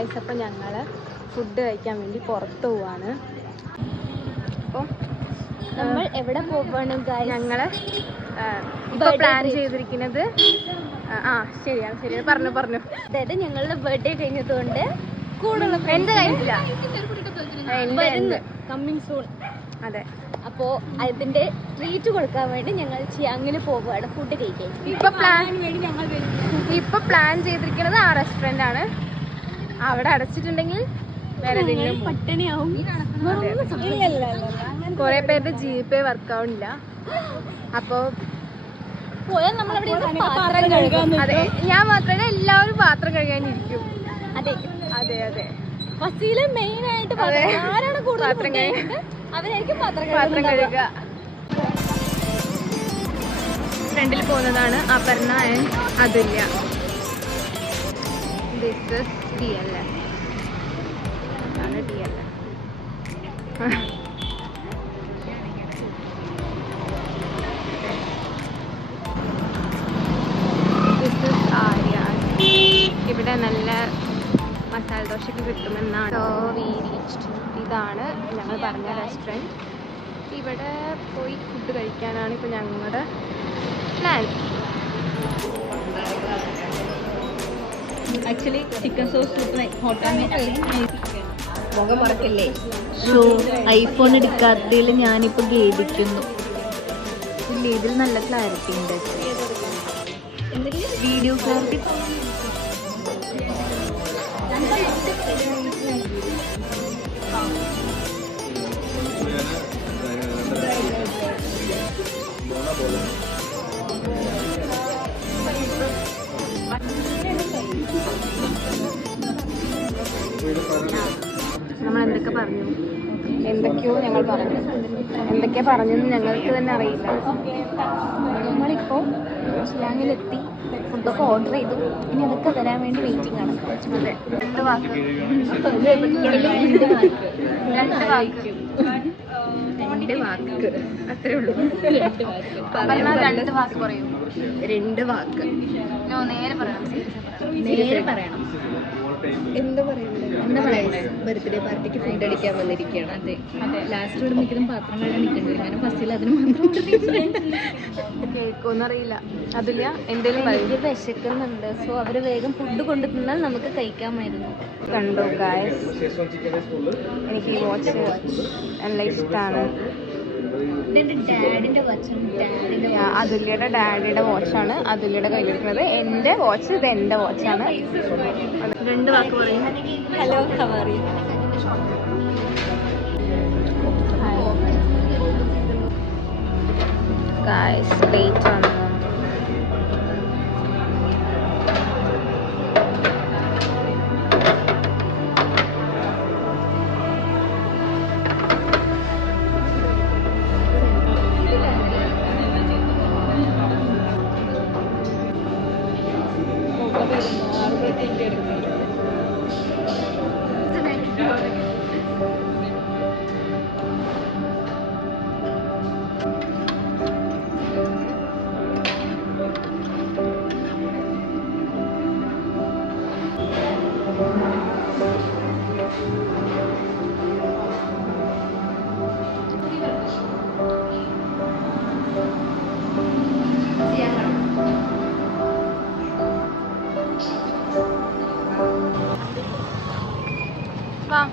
Guys, അപ്പം ഞങ്ങൾ food കഴിക്കാൻ വേണ്ടി പുറത്ത് പോവാണ്. അപ്പം നമ്മൾ എവിടെ പോവാണ് ഗായ്സ്? ഞങ്ങൾ ഇപ്പോൾ പ്ലാൻ ചെയ്തിരിക്കുന്നത് ശരിയാണ് പറഞ്ഞു. അതായത് ഞങ്ങളുടെ ബർത്ത്ഡേ കഴിഞ്ഞതുകൊണ്ട് കൂടുതൽ എൻ്റെ കഴിഞ്ഞില്ല, കമ്മിങ് സൂൺ. അതെ. അപ്പോൾ അതിന്റെ ട്രീറ്റ് കൊടുക്കാൻ വേണ്ടി ഞങ്ങൾ അങ്ങനെ പോവുകയാണ് ഫുഡ് കഴിക്കാൻ. ഇപ്പൊ പ്ലാൻ ചെയ്തിരിക്കുന്നത് ആ റെസ്റ്റോറൻ്റ് ആണ്. അവിടെ അടച്ചിട്ടുണ്ടെങ്കിൽ വേറെ പട്ടിണിയാവും. കുറെ പേരുടെ GPay വർക്കാവുന്നില്ല. അപ്പോൾ പോയാൽ നമ്മളവിടെ അതെ, ഞാൻ മാത്രമല്ല എല്ലാവരും പാത്രം കഴുകാനിരിക്കും. അതെ അതെ അതെ ഫസീല് മെയിൻ ആയിട്ട് ആരാണ് കൂടുതൽ പാത്രം അവരായിരിക്കും പാത്രം കഴുകുക. ഫ്രണ്ടിൽ പോകുന്നതാണ് Aparna and Athulya. This is DLF. അതാണ് DLF. This is Arya. ഇവിടെ നല്ല മസാല ദോശയ്ക്ക് കിട്ടുമെന്നാണ്. ഇതാണ് ഞങ്ങൾ പറഞ്ഞ റെസ്റ്റോറൻറ്റ്. ഇവിടെ പോയി ഫുഡ് കഴിക്കാനാണ് ഇപ്പോൾ ഞങ്ങളുടെ പ്ലാൻ. ആക്ച്വലി ചിക്കൻ സോസ് മുഖം മറക്കില്ലേ? ഷോ ഐഫോൺ എടുക്കാത്തതിൽ ഞാനിപ്പോൾ ഖേദിക്കുന്നു. ഇതിൽ നല്ല ക്ലാരിറ്റി ഉണ്ട്, വീഡിയോ ക്ലാരിറ്റി. നമ്മൾ എന്തൊക്കെയോ ഞങ്ങൾ പറഞ്ഞു. എന്തൊക്കെയാ പറഞ്ഞെന്ന് ഞങ്ങൾക്ക് തന്നെ അറിയില്ല. നമ്മളിപ്പോൾ ഷിയാങ്ങിലെത്തി ഫുഡൊക്കെ ഓർഡർ ചെയ്തു. ഇനി അതൊക്കെ വരാൻ വേണ്ടി വെയിറ്റിംഗ് ആണ്. അതെ, രണ്ട് വാക്ക് അത്രേ ഉള്ളൂ. രണ്ട് വാക്ക് പറയൂ. രണ്ട് വാക്ക് നേരെ പറയണം. നേരെ പറയണം. എന്താ പറയുന്നത്? ബർത്ത്ഡേ പാർട്ടിക്ക് ഫുഡ് അടിക്കാൻ വന്നിരിക്കുകയാണ്. അതെ, ലാസ്റ്റ് ഇവിടെ മിക്കതും പാത്രം കഴുകാൻ നിൽക്കേണ്ടി വരും. കാരണം ഫസ്റ്റിൽ അതിന് മാത്രം കേൾക്കുമെന്ന് അറിയില്ല. അതില്ല, എന്തെങ്കിലും എനിക്ക് വിശക്കുന്നുണ്ട്. സോ അവര് വേഗം ഫുഡ് കൊണ്ടു തന്നാൽ നമുക്ക് കഴിക്കാമായിരുന്നു. കണ്ടു ഗായ്സ്, എനിക്ക് ഈ വാച്ച് നല്ല ഇഷ്ടമാണ്. ഡാഡിന്റെ വാച്ചാണ്. അതുല്യയുടെ ഡാഡിയുടെ വാച്ചാണ് അതുല്യയുടെ കയ്യിലിരിക്കുന്നത്. എൻ്റെ വാച്ച് ഇത് എൻ്റെ വാച്ചാണ്. രണ്ട് വാക്ക് പറയും. Hello, how are you? Guys, late ആണ്.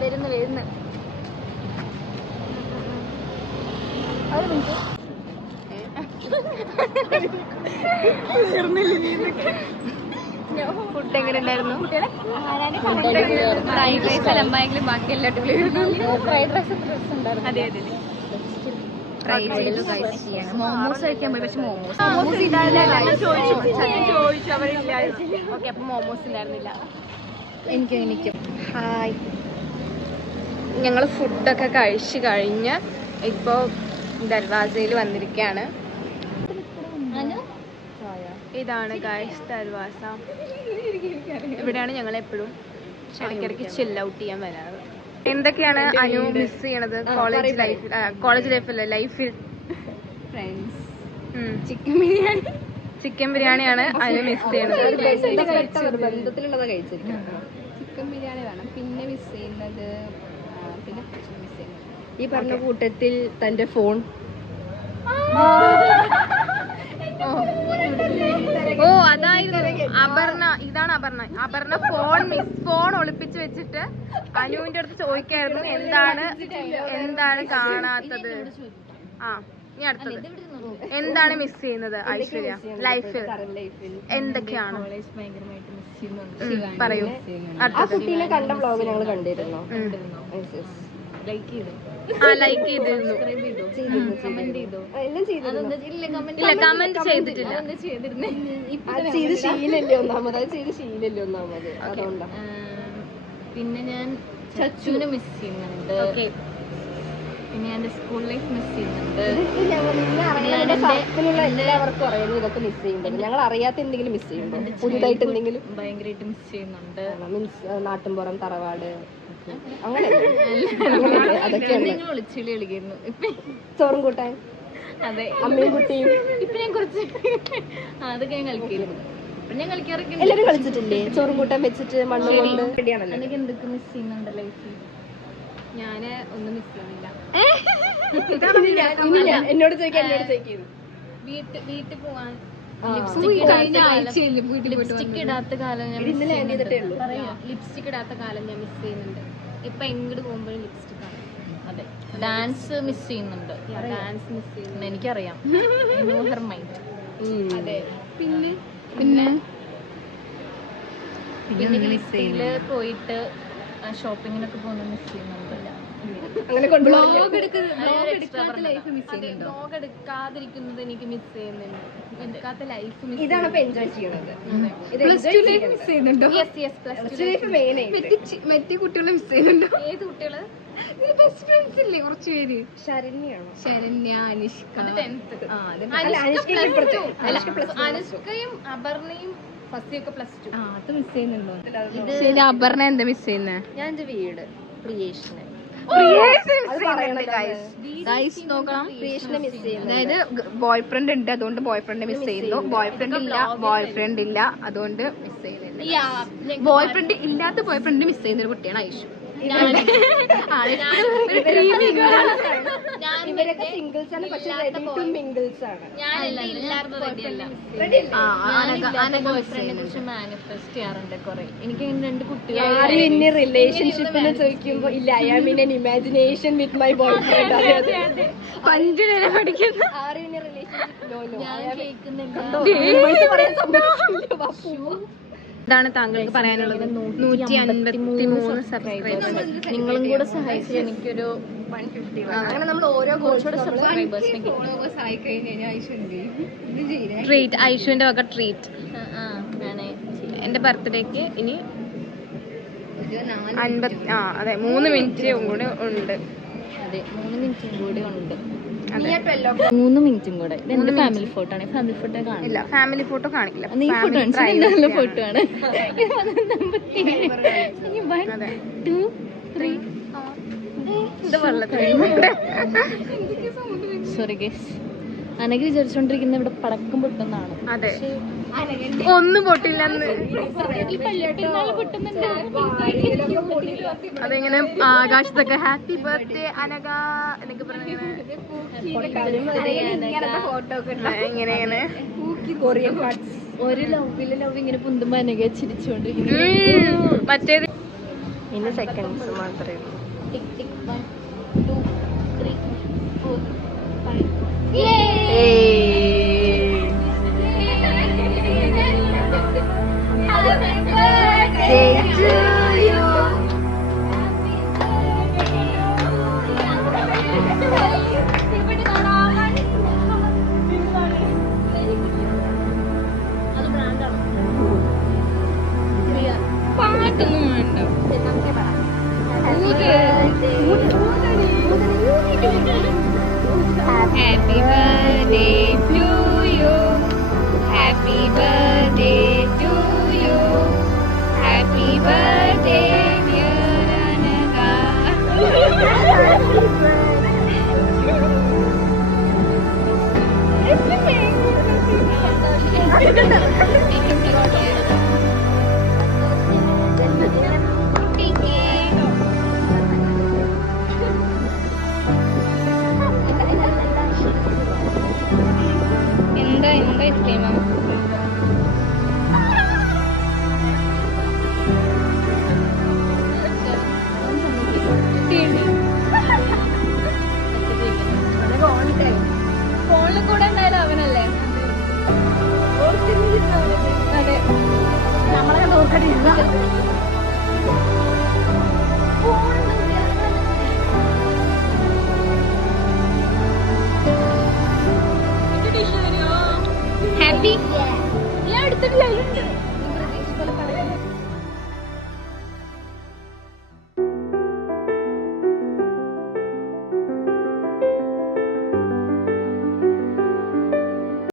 വരുന്നു ഒരു മിനിറ്റ്. ഫുഡ് എങ്ങനെ ഉണ്ടായിരുന്നു? ഫ്രൈഡ് റൈസ് അലമ്പായെങ്കിലും ബാക്കി എല്ലാ ഫ്രൈഡ് റൈസ് ഉണ്ടായിരുന്നു. അതെ അതെ ട്രൈ ചെയ്തു ചെയ്യണം. മോമോസ് കഴിക്കാൻ പോയി, പക്ഷെ മോമോസ് ചോദിച്ചു അവരില്ല. ഓക്കെ, അപ്പം മോമോസ് ഉണ്ടായിരുന്നില്ല. എനിക്കും ഹായ്, ഞങ്ങൾ ഫുഡൊക്കെ കഴിച്ച് കഴിഞ്ഞ് ഇപ്പോൾ ദർവാസയിൽ വന്നിരിക്കുകയാണ്. ഇതാണ് ഗായ്സ് ദർവാസ. ഇവിടെയാണ് ഞങ്ങൾ എപ്പോഴും ഇടയ്ക്കിടയ്ക്ക് ചിൽ ഔട്ട് ചെയ്യാൻ വരാറ്. എന്തൊക്കെയാണ് അനു മിസ് ചെയ്യണത് കോളേജ് ലൈഫിൽ? ലൈഫിൽ ചിക്കൻ ബിരിയാണിയാണ് അനു മിസ് ചെയ്യണത്. ബന്ധത്തിലുള്ളതാ കഴിച്ചിരിക്കുന്നത്. ചിക്കൻ ബിരിയാണി വേണം. പിന്നെ മിസ് ചെയ്യുന്നത് പിന്നെ മിസ് ചെയ്യുന്നത് ഈ പറഞ്ഞ കൂട്ടത്തിൽ തന്റെ ഫോൺ. ഓ അതായിരുന്നു അപർണ. ഇതാണ് അപർണ ഫോൺ ഒളിപ്പിച്ച് വെച്ചിട്ട് അനുവിന്റെ അടുത്ത് ചോദിക്കായിരുന്നു എന്താണ് കാണാത്തത്. ആ ഇനി അടുത്തത് എന്താണ് മിസ് ചെയ്യുന്നത് ഐശ്വര്യ ലൈഫിൽ എന്തൊക്കെയാണ് പറയൂ. ആ കുട്ടീനെ കണ്ട വ്ലോഗ് ഞങ്ങൾ കണ്ടിരുന്നു. ലൈക്ക് ചെയ്തിരുന്നു. ഇല്ല കമന്റ് ചെയ്തിട്ടില്ല. ചെയ്ത് ശീലല്ലേ ഒന്നാമത്. അതുകൊണ്ടാ. പിന്നെ ഞാൻ ചച്ചുവിനെ മിസ് ചെയ്യുന്നുണ്ട്. പിന്നെ എന്റെ സ്കൂൾ ലൈഫ് മിസ് ചെയ്യുന്നുണ്ട്. എല്ലാവർക്കും അറിയുന്നു ഇതൊക്കെ മിസ് ചെയ്യുന്നുണ്ട്. ഞങ്ങൾ അറിയാത്ത എന്തെങ്കിലും മിസ് ചെയ്യുന്നുണ്ടോ? പുതുതായിട്ട് എന്തെങ്കിലും ഭയങ്കരമായിട്ട് മിസ് ചെയ്യുന്നുണ്ട്. മീൻസ് നാട്ടിൻപുറം തറവാട് അങ്ങനെ അതൊക്കെയാണ്. ഒളിച്ചിളി കളിക്കുന്നു ഇപ്പൊ. ചോറും കൂട്ടാൻ. അതെ അമ്മയും കുട്ടിയും. ഇപ്പൊ ഞാൻ കുറച്ച് അതൊക്കെ ഞാൻ കളിക്കായിരുന്നു. ഇപ്പൊ ഞാൻ കളിക്കാറൊക്കെ. എല്ലാരും കളിച്ചിട്ടില്ലേ ചോറും കൂട്ടാൻ വെച്ചിട്ട് മണ്ണ് കൊണ്ട്? അതൊക്കെ എന്തൊക്കെ മിസ് ചെയ്യുന്നുണ്ട് ലൈഫിൽ? ഞാന് ഒന്നും മിസ് ചെയ്യുന്നില്ല. എന്നോട് ചോദിക്കാൻ വീട്ടിൽ പോവാൻ ലിപ്സ്റ്റിക് ഇടാത്ത കാലം ഞാൻ ലിപ്സ്റ്റിക് ഇടാത്ത കാലം ഞാൻ മിസ് ചെയ്യുന്നുണ്ട്. ഇപ്പൊ എങ്ങോട്ട് പോകുമ്പോഴും ലിപ്സ്റ്റിക് ആണ്. അതെ ഡാൻസ് മിസ് ചെയ്യുന്നുണ്ട്. ഡാൻസ് മിസ് ചെയ്യുന്നുണ്ട്. എനിക്കറിയാം. Her mind. അതെ പിന്നെ ലിപ്സ്റ്റിക്കില് പോയിട്ട് ഷോപ്പിങ്ങിനൊക്കെ പോകുന്നത് മിസ് ചെയ്യുന്നുണ്ട്. വ്ലോഗ് എടുക്കാതിരിക്കുന്നത് എനിക്ക് മിസ് ചെയ്യുന്നുണ്ട്. എടുക്കാത്ത ലൈഫ് മിസ്. ഇതാണ് എൻജോയ് ചെയ്യണത്. മിസ് ചെയ്യുന്നുണ്ടോ? മറ്റേ കുട്ടികളെ മിസ് ചെയ്യുന്നുണ്ടോ? ഏത് കുട്ടികള്? ബെസ്റ്റ് ഫ്രണ്ട്സ് ഇല്ലേ കുറച്ച് പേര്? ശരണ്യ, അനുഷ്ക. അനുഷ്കയും അപർണയും ഫസ്റ്റിയൊക്കെ +2. അത് മിസ് ചെയ്യുന്നുണ്ടോ? ശരി, അപർണ എന്താ മിസ് ചെയ്യുന്നത്? ഞാൻ എന്റെ വീട് ക്രിയേഷനെ മിസ് ചെയ്യുന്നു. അതായത് ബോയ് ഫ്രണ്ട് ഉണ്ട് അതുകൊണ്ട് ബോയ് ഫ്രണ്ട് മിസ് ചെയ്യുന്നു. ബോയ് ഫ്രണ്ട് ഇല്ല അതുകൊണ്ട് മിസ് ചെയ്യുന്നില്ല. ബോയ് ഫ്രണ്ട് ഇല്ലാത്ത ബോയ് ഫ്രണ്ട് മിസ് ചെയ്യുന്ന ഒരു കുട്ടിയാണ് ഐഷു. ഇവരൊക്കെ സിംഗിൾസ് ആണ്, പക്ഷെ റെഡി ടു മിംഗിൾസ് ആണ്. മാനിഫെസ്റ്റ് ചെയ്യാറുണ്ട് കുറെ. എനിക്ക് 2 കുട്ടികൾ. റിലേഷൻഷിപ്പിന് ചോദിക്കുമ്പോ ഇല്ല, I am in an imagination with my boyfriend. പഞ്ചിനെ പഠിക്കുന്ന എന്താണ് താങ്കൾക്ക് പറയാനുള്ളത്? 153 സബ്സ്ക്രൈബേഴ്സ്. നിങ്ങളും കൂടെ സഹായിച്ചു എനിക്കൊരു 150. അങ്ങനെ നമ്മൾ ഓരോ കോഴ്സോടെ സബ്സ്ക്രൈബേഴ്സിനെ ട്രീറ്റ് ഐഷുവിന്റെ വക ട്രീറ്റ്. എന്റെ ബർത്ത്ഡേക്ക് ഇനി 3 മിനിറ്റും കൂടെ ഉണ്ട്. അതെ 3 മിനിറ്റും കൂടെ ഉണ്ട്. 3 മിനിറ്റും കൂടെ. എന്റെ ഫാമിലി ഫോട്ടോ ആണ്. ഫാമിലി ഫോട്ടോ കാണില്ല. ഫാമിലി ഫോട്ടോ കാണിക്കില്ല. നീ ഫോട്ടോ നല്ല ഫോട്ടോ ആണ്. 1 2 3 സോറി ഗൈസ്. അനക്ക് വിചാരിച്ചോണ്ടിരിക്കുന്ന ഇവിടെ പടക്കം പൊട്ടുന്നതാണ്. അതെ ഒന്നും പൊട്ടില്ലെന്ന്. അതെങ്ങനെ ആകാശത്തൊക്കെ ഹാപ്പി ബർത്ത്ഡേ അനക എന്നൊക്കെ പറഞ്ഞ ഇങ്ങനെ ഒരു ലവ് ഇങ്ങനെ പൊന്തുമ്പോ അനക ചിരിച്ചോണ്ടിരിക്കുന്നു. മറ്റേത് ഇന്ന് സെക്കൻഡ്സ് മാത്രമേ ഉള്ളൂ. ടിക് ടിക് 1 2 3 4 5. പാട്ടൊന്നും വേണ്ട. Happy birthday to you. Happy birthday to you. Happy birthday.